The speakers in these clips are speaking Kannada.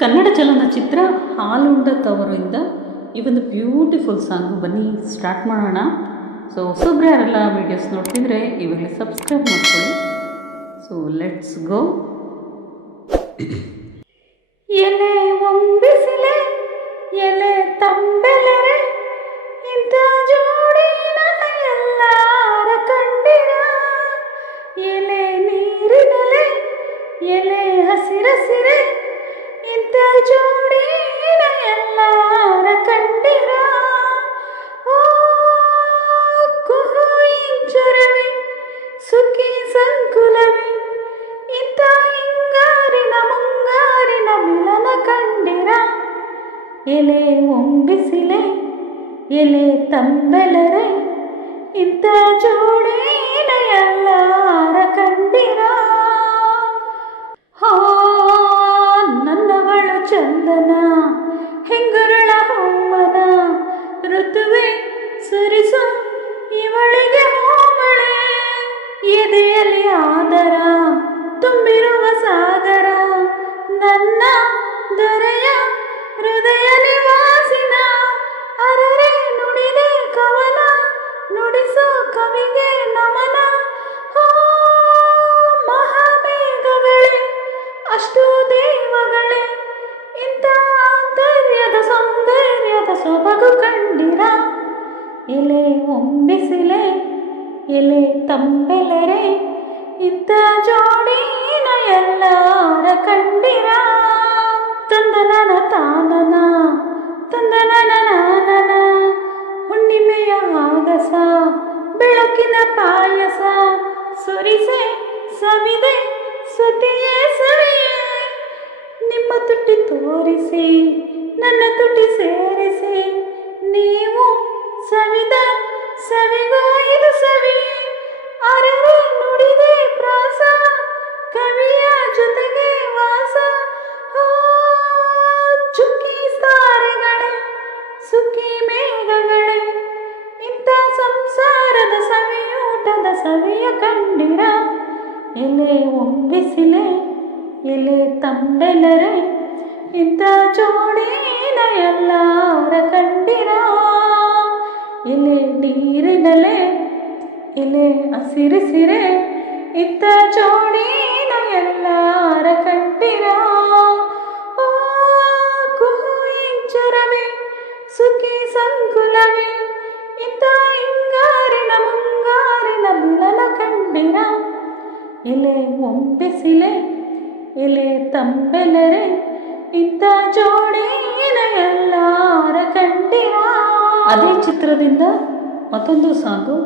ಕನ್ನಡ ಚಲನಚಿತ್ರ ಹಾಲುಂಡ ತವರಿಂದ ಈ ಒಂದು ಬ್ಯೂಟಿಫುಲ್ ಸಾಂಗು ಬನ್ನಿ ಸ್ಟಾರ್ಟ್ ಮಾಡೋಣ. ಸೊ ಹೊಸೊಬ್ರು ಯಾರೆಲ್ಲ ವೀಡಿಯೋಸ್ ನೋಡ್ತಿದ್ರೆ ಇವಾಗಲೇ ಸಬ್ಸ್ಕ್ರೈಬ್ ಮಾಡ್ಕೊಳ್ಳಿ. So let's go. ಎಲೆ ಒಂಬಿಸಿಲೆ ಎಲೆ ತಂಬೆಲೆರೆ ಇಂಥ ಜೋಡಿನ ಎಲ್ಲಾರ ಕಂಡಿರ. ಎಲೆ ನೀರಿನಲೆ ಎಲೆ ಹಸಿರಸಿರೆ ಇಂಥ ಜೋಡಿನ ಎಲ್ಲಾರ ಕಂಡಿರ. ಓ ಕುಹು ಇಂಚರವೆ ಸುಖಿ ಸಂಕುಲವೆ ಇಂಥ ಹಿಂಗಾರಿನ ಮುಂಗಾರಿನ ಮಿಲನ ಕಂಡಿರ. ಎಲೆ ಒಂಬಿಸಿಲೆ ಎಲೆ ತಂಬೆಲರೆ ಇಂಥ ಜೋಡಿನ ಎಲ್ಲಾರ ಕಂಡಿರ. ಹಾ ನನ್ನವಳು ಚಂದನ ಹೆಂಗುರುಳ ಹೋಮನ ಋತುವೆ ಸುರಿಸು ಇವಳಿಗೆ ಹೋಮಳೆ. ಎದೆಯಲ್ಲಿ ಆದರ ತುಂಬಿರುವ ಸಾಗರ ನನ್ನ ದೊರೆಯ ಹೃದಯ ನಿವಾಸಿನ. ಅರರೆ ನುಡಿದೆ ಕವನ ನುಡಿಸೋ ಕವಿಗೆ ನಮನ. ಮಹಾಮೇಘಗಳೇ ಅಷ್ಟು ದೇವಗಳೇ ಇಂಥ ಆಂತರ್ಯದ ಸೌಂದರ್ಯದ ಸೊಬಗು ಕಂಡಿರ. ಎಲೆ ಒಂಬಿಸಿಲೆ ಎಲೆ ತಂಬೆಲೆರೆ ಇಂಥ ಜೋಡಿನ ಎಲ್ಲಾರ ಕಂಡಿರ. ತಂದನನ ತಾನನ ತಂದನನ ನಾನನ ಹುಣ್ಣಿಮೆಯ ಆಗಸ ಬೆಳಕಿನ ಪಾಯಸ ಸುರಿಸೆ ಸವಿದೆ ಸುತಿಯೇ ಸವಿಯೇ. ನಿಮ್ಮ ತುಟಿ ತೋರಿಸಿ ನನ್ನ ತುಟಿ ಸೇರಿಸಿ ನೀವು ಸವಿದ ಸವಿಗೋ ಇದು ಸವಿ. ಅರರೆ ನುಡಿದೆ ಪ್ರಾಸ ಕವಿಯ ಜೊತೆಗೆ ವಾಸ. ಚುಕ್ಕಿ ಸಾರೆಗಳೇ ಸುಖಿ ಮೇಘಗಳೇ ಇಂಥ ಸಂಸಾರದ ಸವಿಯೂಟದ ಸವಿಯ ಕಂಡಿರ. ಎಲೆ ಒಂಬಿಸಿಲೆ ಎಲೆ ತಂಬೆಲರೆ ಇಂಥ ಜೋಡಿನ ಎಲ್ಲಾರ ಕಂಡಿರ. ಎಲೆ ನೀರಿನಲೆ ಎಲೆ ಹಸಿರಿಸಿರೆ ಇಂಥ ಜೋಡಿನ ಎಲ್ಲಾರ ಕಂಡಿರ. ಓ ಕುಹು ಇಂಚರವೆ ಸುಖಿ ಸಂಕುಲವೆ ಇಂಥ ಹಿಂಗಾರಿನ ಮುಂಗಾರಿನ ಮಿಲನ ಕಂಡಿರ. ಎಲೆ ಒಂಬಿಸಿಲೆ ಎಲೆ ತಂಬೆಲರೆ ಇಂಥ ಜೋಡಿನ ಎಲ್ಲಾರ ಕಂಡಿರ. ಅದೇ ಚಿತ್ರದಿಂದ ಮತ್ತೊಂದು ಸಾಂಗು.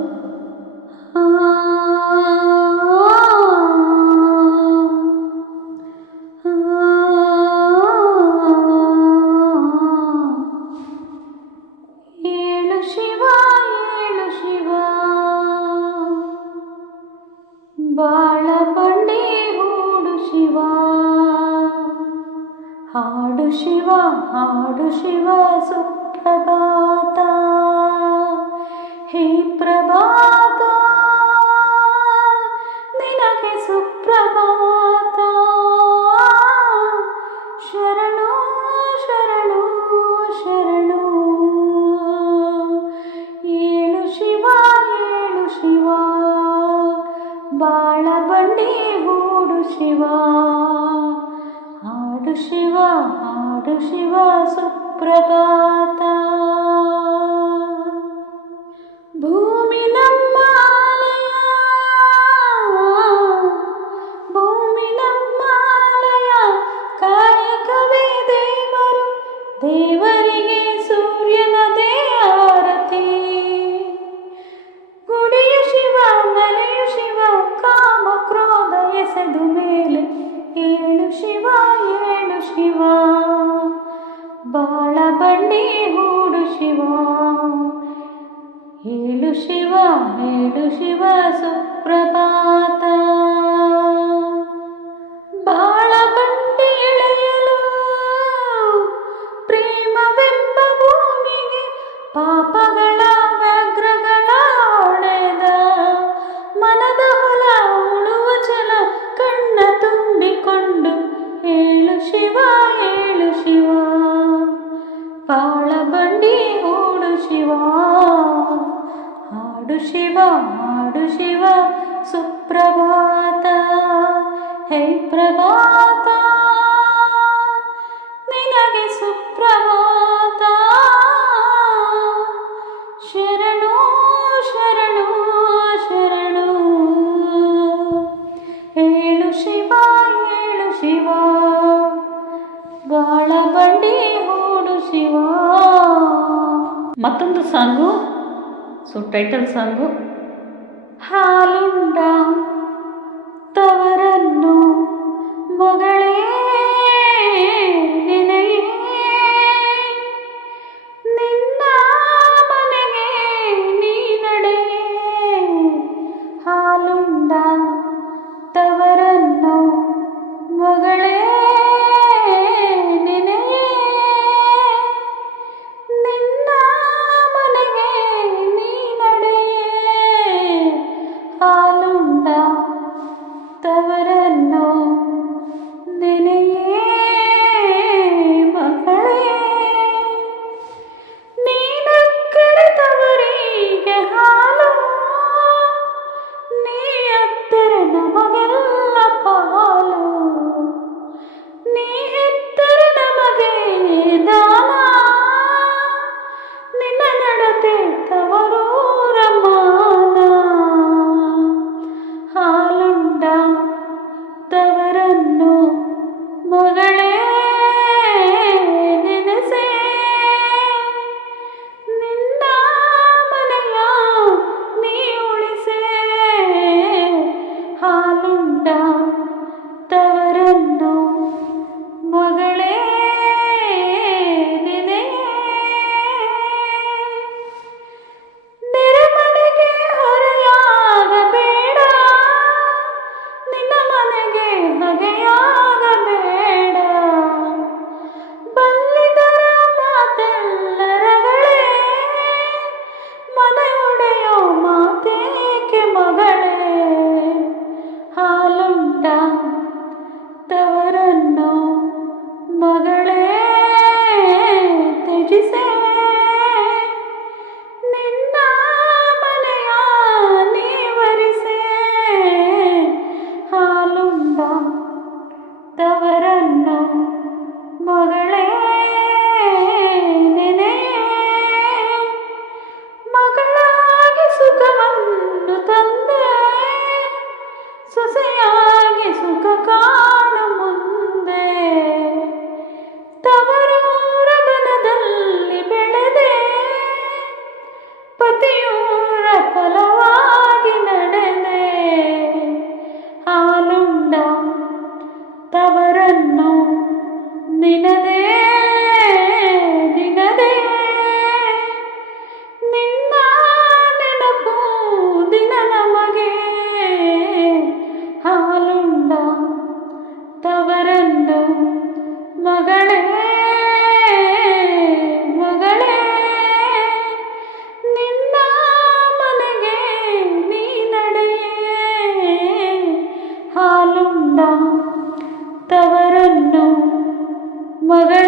ಏಳು ಶಿವ ಏಳು ಶಿವ ಬಾಳ ಬಂಡಿ ಹೂಡು ಶಿವ. ಹಾಡು ಶಿವ ಹಾಡು ಶಿವ ಸುಪ್ರಭಾತ ಹೇ ಪ್ರಭಾತ ನಿನಗೆ ಸುಪ್ರಭಾತ. ಶರಣು ಶರಣು ಶರಣು ಏಳು ಶಿವ ಏಳು ಶಿವ ಬಾಳ ಬಂಡಿ ಹೂಡು ಶಿವ. ಹಾಡು ಶಿವ ಹಾಡು ಶಿವ ಸುಪ್ರಭಾತ. ಭೂಮಿ ನಮ್ಮ ಆಲಯ ಭೂಮಿ ನಮ್ಮ ಆಲಯ ಕಾಯಕವೇ ದೇವರು ದೇವರಿಗೆ ಸೂರ್ಯನದೇ ಆರತಿ. ಗುಡಿಯ ಶಿವ ಮನೆಯ ಶಿವ ಕಾಮ ಕ್ರೋಧ ಎಸೆದು ಮೇಲೆ ಏಳು ಶಿವ ಏಳು ಶಿವ ಬಾಳ ಬಂಡಿ ಹೂಡು ಶಿವ. ಏಳು ಶಿವ ಏಳು ಶಿವ ಸುಪ್ರಭಾತ. ಬಾಳ ಬಂಡಿ ಇಳೆಯಲು ಪ್ರೇಮವೆಂಬ ಭೂಮಿಗೆ ಪಾಪಗಳ ವ್ಯಾಘ್ರಗಳ ಹೊಡೆದ ಮನದ ಹೊಲ ಉಳುವ ಛಲ ಕಣ್ಣ ತುಂಬಿಕೊಂಡು ಏಳು ಶಿವ ಏಳು ಶಿವ ಹಾಡು ಶಿವ ಸುಪ್ರಭಾತ ಹೇ ಪ್ರಭಾತ ನಿನಗೆ ಸುಪ್ರಭಾತ ಶರಣು ಶರಣು ಶರಣು ಏಳು ಶಿವ ಏಳು ಶಿವ ಬಾಳ ಬಂಡಿ ಹೂಡು ಶಿವ. ಮತ್ತೊಂದು ಸಾಂಗು, ಸೊ ಟೈಟಲ್ ಸಾಂಗು. ಹಾಲುಂಡ ತವರನ್ನು ಮಗಳೇ ನೆನೆಯೇ ನಿನ್ನ ಮನೆಗೆ ನೀ ನಡೆಯೇ. ಹಾಲುಂಡ ತವರನ್ನು ಮಗಳೇ ನೆನೆಯೇ ನಿನ್ನ ಮನೆಗೆ ನೀ ನಡೆಯೇ. ಹಾಲುಂಡ ತವರನ್ನು ನೆನೆಯೇ ಮಗಳೇ ನೀನಕ್ಕರೆ ತವರಿಗೆ ಹಾಲು ನೀ ಅತ್ತರೆ ನಮಗೆಲ್ಲ ಪಾಲು. ನೀ ಹೆತ್ತರೆ ನಮಗೆ ದಾನ ನಿನ್ನ ನಡತೆ ತವರೂರ ಮಾನ. ಹಾಲುಂಡ ತವರನ್ನು ಮಗಳೇ ನೆನೆಸೇ ನಿನ್ನ ಮನೆಯ ನೀ ಉಳಿಸೇ. ಹಾಲುಂಡ ತವರನ್ನು ಮಗಳೇ ನೆನೆಯೇ. ನೆರೆಮನೆಗೆ ಹೊರೆಯಾಗಬೇಡ ನಿನ್ನ ಮನೆಗೆ ಹಗೆಯಾಗಬೇಡ. ಬಲ್ಲಿದರ ಮಾತೆಲ್ಲರಗಳೇ ಮನೆಯೊಡೆಯೋ ಮಾತೇಕೆ ಮಗಳೇ. ಹಾಲುಂಡ ತವರನ್ನು ಮಗಳೇ ತ್ಯಜಿಸೇ ನಿನ್ನ ಮನೆಯ ನೀವರಿಸೇ. ಹಾಲುಂಡ ತವರನ್ನು ಮಗಳೇ ನೆನೆಯೇ ಮಗಳಾಗಿ ಸುಖವನ್ನು ತಂದೆ ಸೊಸೆಯಾಗಿ ಸುಖ ಕಾಣು ಮುಂದೆ. ತವರೂರ ಬನದಲ್ಲಿ ಬೆಳೆದೆ ಪತಿಯೂರ ಫಲವಾಗಿ ನಡೆದೆ. ಹಾಲುಂಡ ತವರನ್ನು ನಿನದೇ ನಿನದೇ ನಿನ್ನ ನೆನಪು ದಿನ ನಮಗೆ. ಹಾಲುಂಡ ತವರನ್ನು ಮಗಳೇ ಮಗಳೇ ನಿನ್ನ ಮನೆಗೆ ನೀ ನಡೆಯೇ. ಹಾಲುಂಡ ತವರನ್ನು ಮಗಳೇ